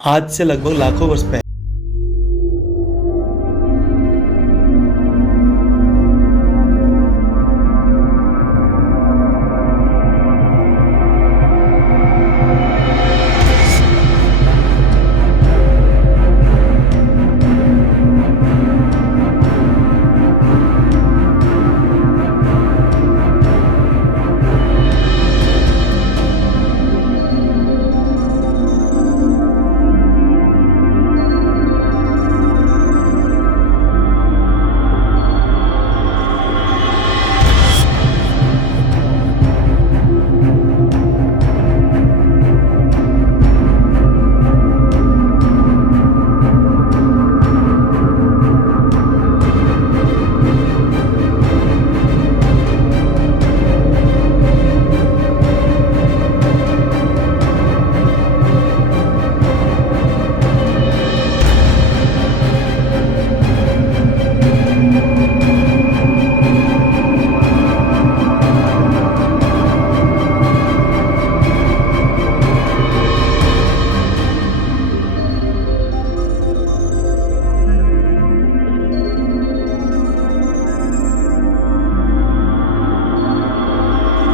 आज से लगभग लाखों वर्ष पहले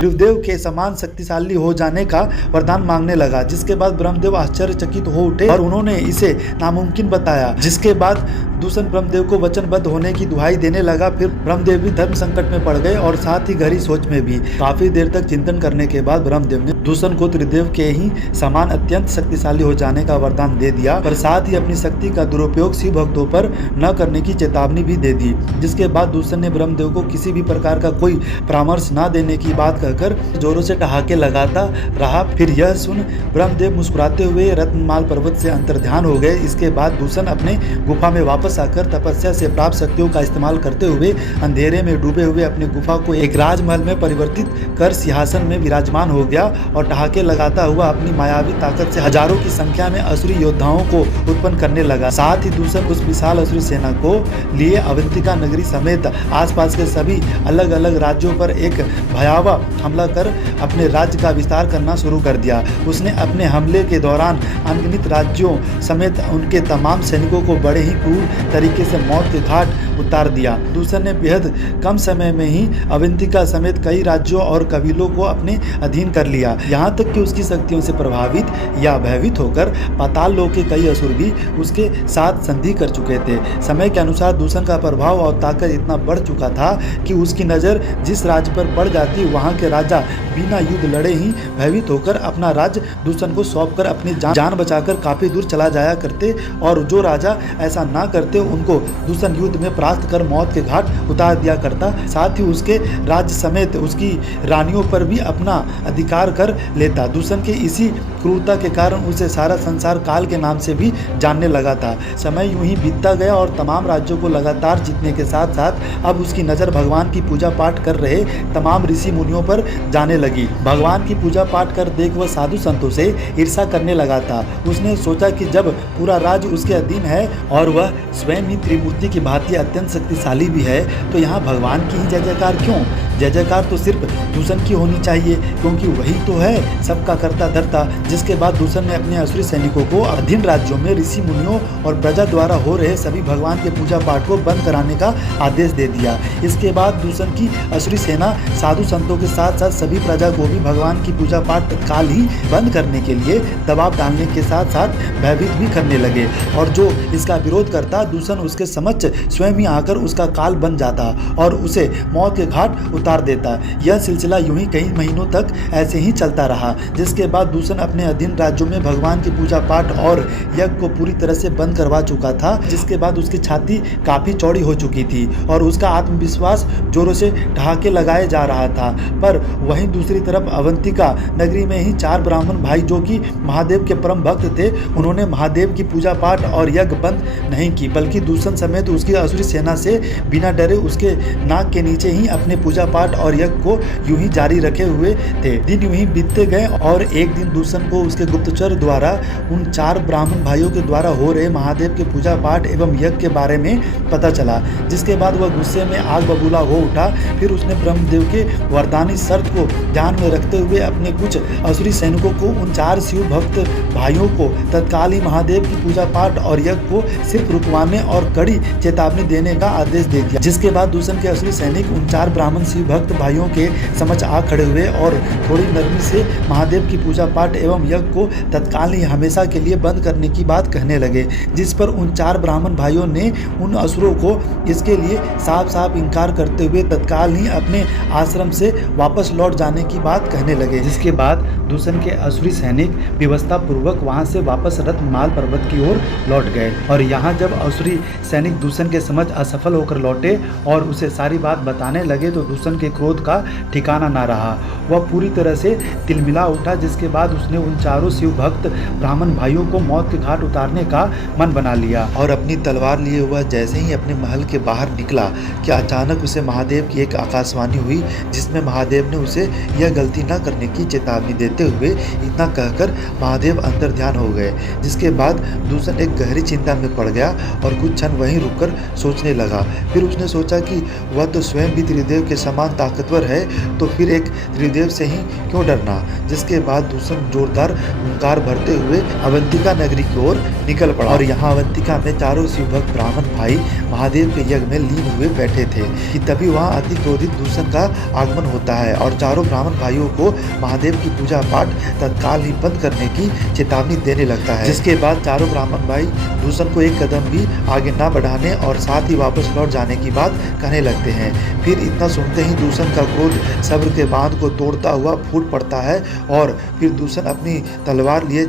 ब्रह्मदेव के समान शक्तिशाली हो जाने का वरदान मांगने लगा, जिसके बाद ब्रह्मदेव आश्चर्यचकित हो उठे और उन्होंने इसे नामुमकिन बताया। जिसके बाद दूषण ब्रह्मदेव को वचनबद्ध होने की दुहाई देने लगा। फिर ब्रह्मदेव भी धर्म संकट में पड़ गए और साथ ही गहरी सोच में भी। काफी देर तक चिंतन करने के बाद ब्रह्मदेव ने दूषण को त्रिदेव के ही समान अत्यंत शक्तिशाली हो जाने का वरदान दे दिया, पर साथ ही अपनी शक्ति का दुरुपयोग शिव भक्तों पर न करने की चेतावनी भी दे दी। जिसके बाद दूषण ने ब्रह्मदेव को किसी भी प्रकार का कोई परामर्श न देने की बात कहकर जोरों से ठहाके लगाता रहा। फिर यह सुन ब्रह्मदेव मुस्कुराते हुए रत्नमाल पर्वत से अंतर्ध्यान हो गए। इसके बाद दूषण अपने गुफा में वापस आकर तपस्या से प्राप्त शक्तियों का इस्तेमाल करते हुए अंधेरे में डूबे हुए अपने गुफा को एक राजमहल में परिवर्तित कर सिंहासन में विराजमान हो गया और ठहाके लगाता हुआ अपनी मायावी ताकत से हजारों की संख्या में असुरी योद्धाओं को उत्पन्न करने लगा। साथ ही दूषण उस विशाल असुरी सेना को लिए अवंतिका नगरी समेत आसपास के सभी अलग अलग राज्यों पर एक भयावह हमला कर अपने राज्य का विस्तार करना शुरू कर दिया। उसने अपने हमले के दौरान अनगिनत राज्यों समेत उनके तमाम सैनिकों को बड़े ही क्रूर तरीके से मौत के घाट उतार दिया। दूषण ने बेहद कम समय में ही अवंतिका समेत कई राज्यों और कबीलों को अपने अधीन कर लिया। यहाँ तक कि उसकी शक्तियों से प्रभावित या भयभीत होकर पाताल लोक के कई असुर भी उसके साथ संधि कर चुके थे। समय के अनुसार दूषण का प्रभाव और ताकत इतना बढ़ चुका था कि उसकी नज़र जिस राज्य पर पड़ जाती वहाँ के राजा बिना युद्ध लड़े ही भयभीत होकर अपना राज्य दूषण को सौंपकर अपनी जान बचाकर काफी दूर चला जाया करते, और जो राजा ऐसा ना करते उनको दूषण युद्ध में परास्त कर मौत के घाट उतार दिया करता। साथ ही उसके राज्य समेत उसकी रानियों पर भी अपना अधिकार कर लेता। दूषण के इसी क्रूरता के कारण उसे सारा संसार काल के नाम से भी जानने लगा था। समय यूं ही बीतता गया और तमाम राज्यों को लगातार जीतने के साथ साथ अब उसकी नज़र भगवान की पूजा पाठ कर रहे तमाम ऋषि मुनियों पर जाने लगी। भगवान की पूजा पाठ कर देख वह साधु संतों से ईर्षा करने लगा था। उसने सोचा कि जब पूरा राज्य उसके अधीन है और वह स्वयं ही त्रिमूर्ति की भांति अत्यंत शक्तिशाली भी है, तो यहाँ भगवान की ही जय जयकार क्यों? जय जयकार तो सिर्फ दूषण की होनी चाहिए, क्योंकि वही तो है सबका करता धरता। जिसके बाद दूषण ने अपने असुरी सैनिकों को अधीन राज्यों में ऋषि मुनियों और प्रजा द्वारा हो रहे सभी भगवान के पूजा पाठ को बंद कराने का आदेश दे दिया। इसके बाद दूषण की असुरी सेना साधु संतों के साथ साथ सभी प्रजा को भी भगवान की पूजा पाठ तत्काल ही बंद करने के लिए दबाव डालने के साथ साथ भयभीत भी करने लगे, और जो इसका विरोध करता दूषण उसके समक्ष स्वयं ही आकर उसका काल बन जाता और उसे मौत के घाट उतार देता। यह सिलसिला यूं ही कई महीनों तक ऐसे ही चलता रहा। जिसके बाद दूषण अपने अधीन राज्यों में भगवान की पूजा पाठ और यज्ञ को पूरी तरह से बंद करवा चुका था। जिसके बाद उसकी छाती काफी चौड़ी हो चुकी थी और उसका आत्मविश्वास जोरों से ठहाके लगाए जा रहा था। पर वहीं दूसरी तरफ अवंतिका नगरी में ही 4 ब्राह्मण भाई जो कि महादेव के परम भक्त थे, उन्होंने महादेव की पूजा पाठ और यज्ञ बंद नहीं की, बल्कि दूषण समेत उसकी असुरी सेना से बिना डरे उसके नाक के नीचे ही अपने पूजा पाठ और यज्ञ को यूं ही जारी रखे हुए थे। दिन यूं ही बीतते गए और एक दिन दूषण को उसके गुप्तचर द्वारा उन 4 ब्राह्मण भाइयों के द्वारा हो रहे महादेव के पूजा पाठ एवं यज्ञ के बारे में पता चला, जिसके बाद वह गुस्से में आग बबूला हो उठा। फिर उसने ब्रह्मदेव के वरदानी शर्त को ध्यान में रखते हुए अपने कुछ असुरी सैनिकों को उन 4 शिव भक्त भाइयों को तत्काल ही महादेव की पूजा पाठ और यज्ञ को सिर्फ रुकवाने और कड़ी चेतावनी देने का आदेश दे दिया। जिसके बाद दूषण के असुरी सैनिक उन 4 ब्राह्मण शिव भक्त भाइयों के समक्ष आ खड़े हुए और थोड़ी नरमी से महादेव की पूजा पाठ एवं यज्ञ को तत्काल ही हमेशा के लिए बंद करने की बात कहने लगे, जिस पर उन 4 ब्राह्मण भाइयों ने उन असुरों को इसके लिए साफ साफ इनकार करते हुए तत्काल ही अपने आश्रम से वापस लौट जाने की बात कहने लगे। जिसके बाद दूषण के असुरी सैनिक व्यवस्था पूर्वक वहां से वापस रत्नमाल पर्वत की ओर लौट गए और यहाँ जब असुरी सैनिक दूषण के समझ असफल होकर लौटे और उसे सारी बात बताने लगे तो दूषण के क्रोध का ठिकाना ना रहा। वह पूरी तरह से तिलमिला उठा, जिसके बाद उसने उन 4 शिव भक्त ब्राह्मण भाइयों को मौत के घाट उतारने का मन बना लिया और अपनी तलवार लिए हुआ जैसे ही अपने महल के बाहर निकला कि अचानक उसे महादेव की एक आकाशवाणी हुई, जिसमें महादेव ने उसे यह गलती न करने की चेतावनी देते हुए इतना कहकर महादेव अंतर ध्यान हो गए। जिसके बाद दूषण एक गहरी चिंता में पड़ गया और कुछ क्षण वहीं रुककर सोचने लगा। फिर उसने सोचा कि वह तो स्वयं भी त्रिदेव के समान ताकतवर है, तो फिर एक त्रिदेव से ही क्यों डरना। जिसके बाद दूषण जोरदार हुंकार भरते हुए अवंतिका नगरी की ओर निकल पड़ा और यहाँ अवंतिका में 4 शिवभक्त ब्राह्मण भाई महादेव के यज्ञ में लीन हुए बैठे थे कि तभी वहाँ अति क्रोधित दूषण का आगमन होता है और 4 ब्राह्मण भाइयों को महादेव की पूजा पाठ तत्काल ही बंद करने की चेतावनी देने लगता है। जिसके बाद 4 ब्राह्मण भाई दूषण को एक कदम भी आगे न बढ़ाने और साथ ही वापस लौट जाने की बात कहने लगते हैं। फिर इतना सुनते ही दूषण का क्रोध सब्र के बांध को तोड़ता हुआ फूट पड़ता है और फिर दूषण अपनी तलवार लिए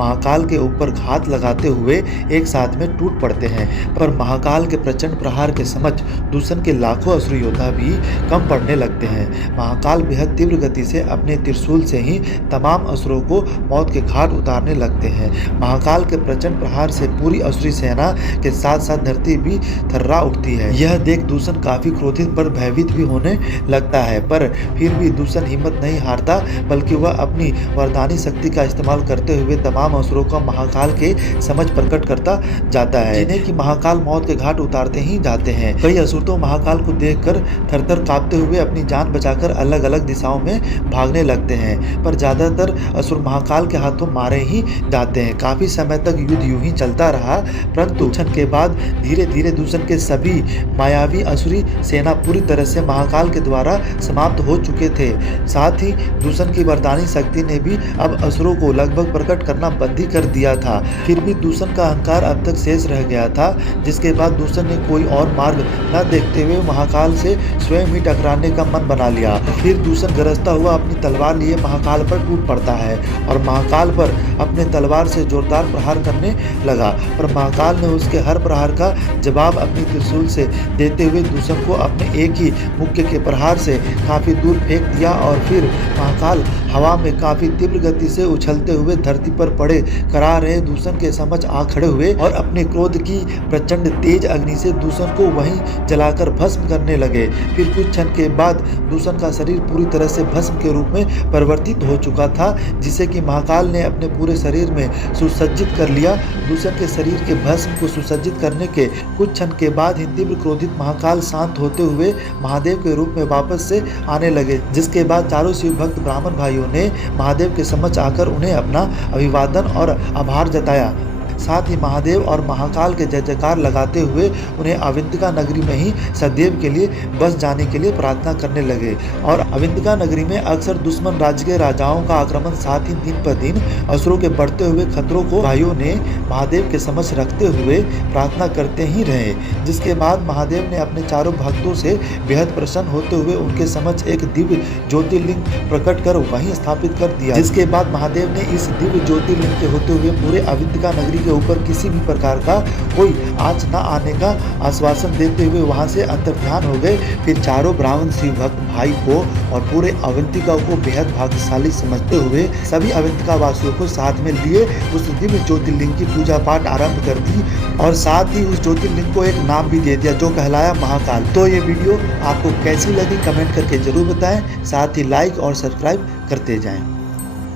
महाकाल के ऊपर घात लगाते हुए एक साथ में टूट पड़ते हैं। पर महाकाल के प्रचंड प्रहार के समझ दूषण के लाखों असुर योद्धा भी कम पड़ने लगते हैं। महाकाल बेहद तीव्र गति से अपने त्रिशूल से ही तमाम असुरों को मौत के घाट उतारने लगते हैं। महाकाल के प्रचंड प्रहार से पूरी असुरी सेना के साथ साथ धरती भी थर्रा उठती है। यह देख दूषण काफी क्रोधित पर भयभीत भी होने लगता है, पर फिर भी दूषण हिम्मत नहीं हारता, बल्कि वह अपनी वरदानी शक्ति का इस्तेमाल करते हुए तमाम असुरों का महाकाल के समझ प्रकट करता जाता है, जिन्हें कि महाकाल मौत के घाट उतारते ही जाते हैं। कई असुर तो महाकाल को देखकर थरथर कांपते हुए अपनी जान बचाकर अलग अलग दिशाओं में भागने लगते हैं, पर ज्यादातर असुर महाकाल के हाथों मारे ही जाते हैं। काफी समय तक युद्ध यूं ही चलता रहा, परंतु क्षण के बाद धीरे धीरे दूषण के सभी मायावी असुरी सेना पूरी तरह से महाकाल के द्वारा समाप्त हो चुके थे। साथ ही दूषण की वरदानी शक्ति ने भी अब असुरों को लगभग प्रकट करना बंद ही कर दिया था। फिर भी दूषण का अहंकार अब तक शेष रह गया था, जिसके बाद दूषण ने कोई और मार्ग न देखते हुए महाकाल से स्वयं ही टकराने का मन बना लिया। फिर दूषण गरजता हुआ अपनी तलवार लिए महाकाल पर टूट पड़ता है और महाकाल पर अपने तलवार से जोरदार प्रहार करने लगा, पर महाकाल ने उसके हर प्रहार का जवाब अपनी त्रिशूल से देते हुए दूषण को अपने एक ही मुक्के के प्रहार से काफी दूर फेंक दिया और फिर महाकाल हवा में काफी तीव्र गति से उछलते हुए धरती पर पड़े करा रहे दूषण के समक्ष आ खड़े हुए और अपने क्रोध की प्रचंड तेज अग्नि से दूषण को वहीं जलाकर भस्म करने लगे। फिर कुछ क्षण के बाद दूषण का शरीर पूरी तरह से भस्म के रूप में परिवर्तित हो चुका था, जिसे कि महाकाल ने अपने पूरे शरीर में सुसज्जित कर लिया। दूषण के शरीर के भस्म को सुसज्जित करने के कुछ क्षण के बाद ही तीव्र क्रोधित महाकाल शांत होते हुए महादेव के रूप में वापस से आने लगे, जिसके बाद 4 शिव भक्त ब्राह्मण भाइयों ने महादेव के समक्ष आकर उन्हें अपना अभिवादन और आभार जताया। साथ ही महादेव और महाकाल के जय जयकार लगाते हुए उन्हें अवंतिका नगरी में ही सदैव के लिए बस जाने के लिए प्रार्थना करने लगे। और अवंतिका नगरी में अक्सर दुश्मन राज्य के राजाओं का आक्रमण, साथ ही दिन पर दिन असुरों के बढ़ते हुए खतरों को भाइयों ने महादेव के समक्ष रखते हुए प्रार्थना करते ही रहे। जिसके बाद महादेव ने अपने चारों भक्तों से बेहद प्रसन्न होते हुए उनके समक्ष एक दिव्य ज्योतिर्लिंग प्रकट कर वहीं स्थापित कर दिया। जिसके बाद महादेव ने इस दिव्य ज्योतिर्लिंग के होते हुए पूरे अवंतिका नगरी के ऊपर किसी भी प्रकार का कोई आंच न आने का आश्वासन देते हुए वहां से अंतर्ध्यान हो गए। फिर चारों ब्राह्मण शिव भक्त भाई को और पूरे अवंतिका को बेहद भाग्यशाली समझते हुए सभी अवंतिका वासियों को साथ में लिए उस दिव्य ज्योतिर्लिंग की पूजा पाठ आरंभ कर दी और साथ ही उस ज्योतिर्लिंग को एक नाम भी दे दिया जो कहलाया महाकाल। तो ये वीडियो आपको कैसी लगी कमेंट करके जरूर बताएं, साथ ही लाइक और सब्सक्राइब करते जाएं।